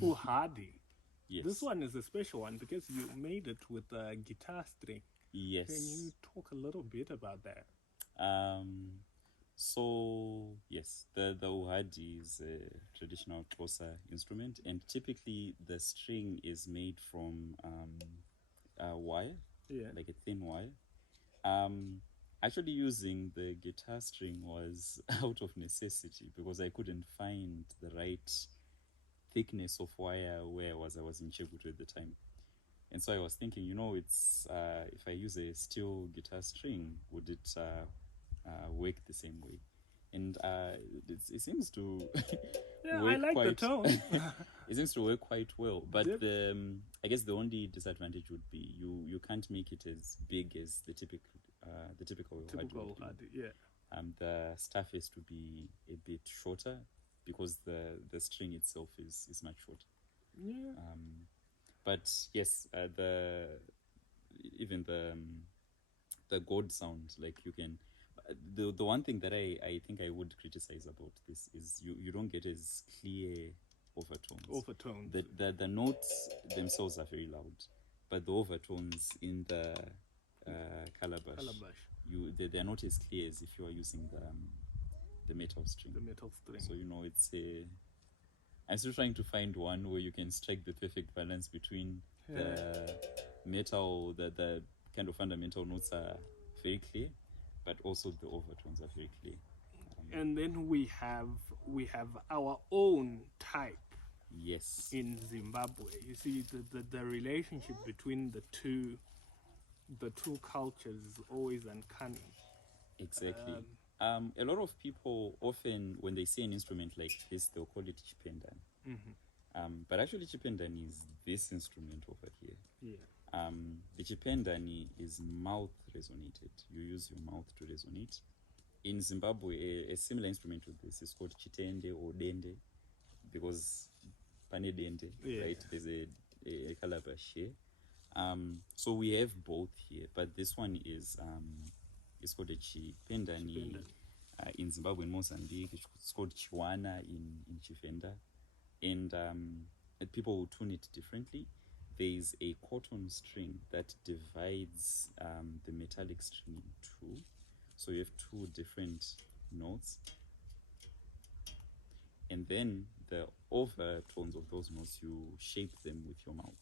Uhadi. Yes. This one is a special one because you made it with a guitar string. Yes. Can you talk a little bit about that? So yes, the Uhadi is a traditional Xhosa instrument, and typically the string is made from a wire, like a thin wire. Actually, using the guitar string was out of necessity because I couldn't find the right thickness of wire where I was in Chebutu at the time. And so I was thinking, it's if I use a steel guitar string, would it work the same way? And it seems to I like the tone. It seems to work quite well. But I guess the only disadvantage would be you can't make it as big as the typical Uhadi. The staff has to be a bit shorter because the string itself is much shorter. Yeah. But yes, even the God sound, like you can. The one thing that I think I would criticize about this is you don't get as clear overtones. The notes themselves are very loud, but the overtones in the calabash, they're not as clear as if you are using the metal string. So it's a. I'm still trying to find one where you can strike the perfect balance between the metal, the kind of fundamental notes are very clear, but also the overtones are very clear. And then we have our own type. Yes. In Zimbabwe, you see the relationship between the two cultures is always uncanny. Exactly. A lot of people often, when they see an instrument like this, they'll call it Chipendani. But actually, Chipendani is this instrument over here. Yeah. The Chipendani is mouth resonated. You use your mouth to resonate. In Zimbabwe, a similar instrument to this is called chitende or dende, because pane dende, right? There's a calabash here. So we have both here, but this one is called a Chipendani in Zimbabwe and Mozambique. It's called Chiwana in Chivenda. And people will tune it differently. There is a cotton string that divides the metallic string in two. So you have two different notes. And then the overtones of those notes, you shape them with your mouth.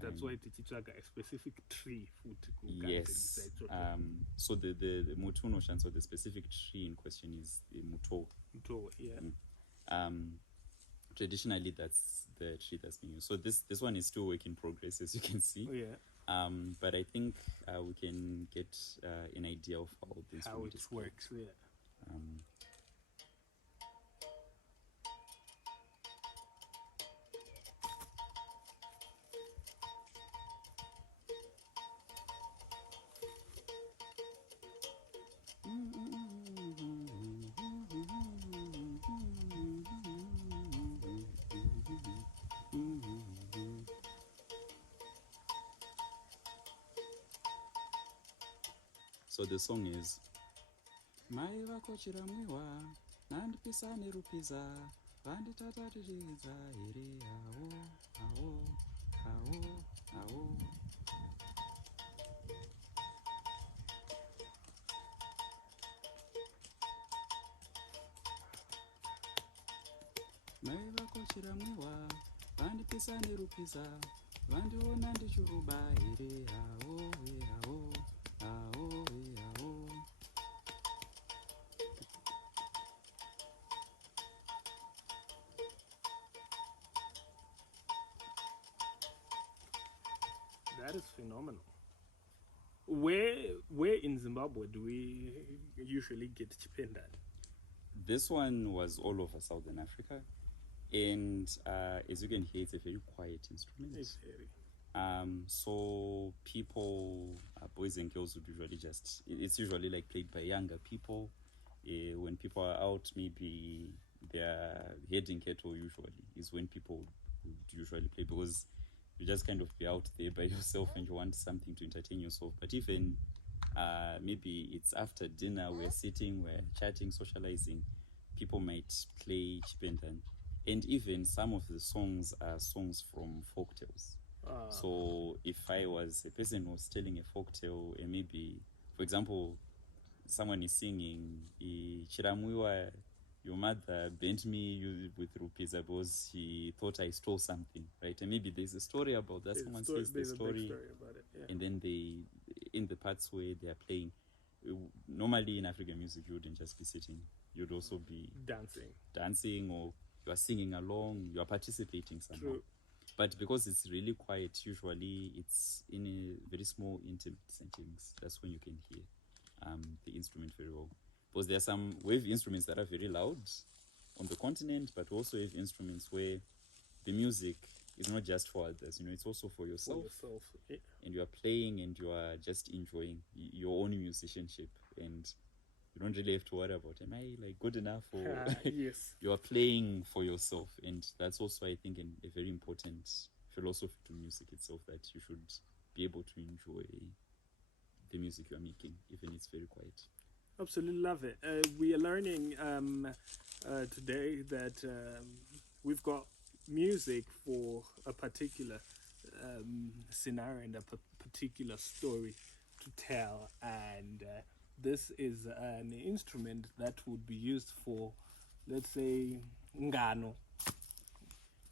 That's why tichitsvaga a specific tree. Yes. So the mutunoshan, so the specific tree in question is the muto. Muto, yeah. Traditionally, that's the tree that's being used. So this one is still work in progress, as you can see. Oh, yeah. But I think we can get an idea of how this works. Yeah. So the song is Mai vakochira mwiwa nandipisa nerupiza vanditatatiririza here awo mai vakochira mwiwa vandipisa nerupiza vandiona ndichuruba here awo. That is phenomenal. Where in Zimbabwe do we usually get Chipendani? This one was all over Southern Africa, and as you can hear, it's a very quiet instrument. It's very. So people, boys and girls, would usually it's usually like played by younger people. When people are out, maybe they're heading cattle. Usually is when people would usually play, because you just kind of be out there by yourself and you want something to entertain yourself. But even maybe it's after dinner, we're sitting, we're chatting, socializing, people might play Chipendani. And even some of the songs are songs from folk tales. So if I was a person who was telling a folk tale, and maybe, for example, someone is singing, Chiramwiwa, your mother bent me with rupees because she thought I stole something, right? And maybe there's a story about that. Someone says the there's a story, backstory about it, yeah. and then in the parts where they are playing, normally in African music, you wouldn't just be sitting. You'd also be dancing, or you are singing along, you are participating somehow. True. But because it's really quiet, usually it's in a very small, intimate settings. That's when you can hear the instrument very well. Because there are some wave instruments that are very loud on the continent, but also have instruments where the music is not just for others, it's also for yourself. Yeah. And you are playing and you are just enjoying your own musicianship, and you don't really have to worry about, am I like good enough, or yes. You are playing for yourself. And that's also, I think, a very important philosophy to music itself, that you should be able to enjoy the music you are making, even it's very quiet. Absolutely love it. We are learning today that we've got music for a particular scenario and a particular story to tell, and this is an instrument that would be used for, let's say, ngano.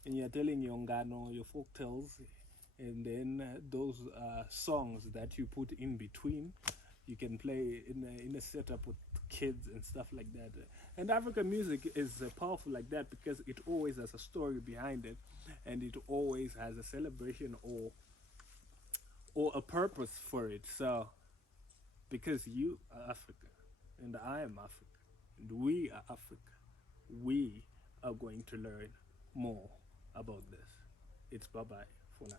And you're telling your ngano, your folk tales, and then those songs that you put in between, you can play in a setup with kids and stuff like that. And African music is powerful like that because it always has a story behind it, and it always has a celebration or a purpose for it. So, because you are Africa, and I am Africa, and we are Africa, we are going to learn more about this. It's bye bye for now.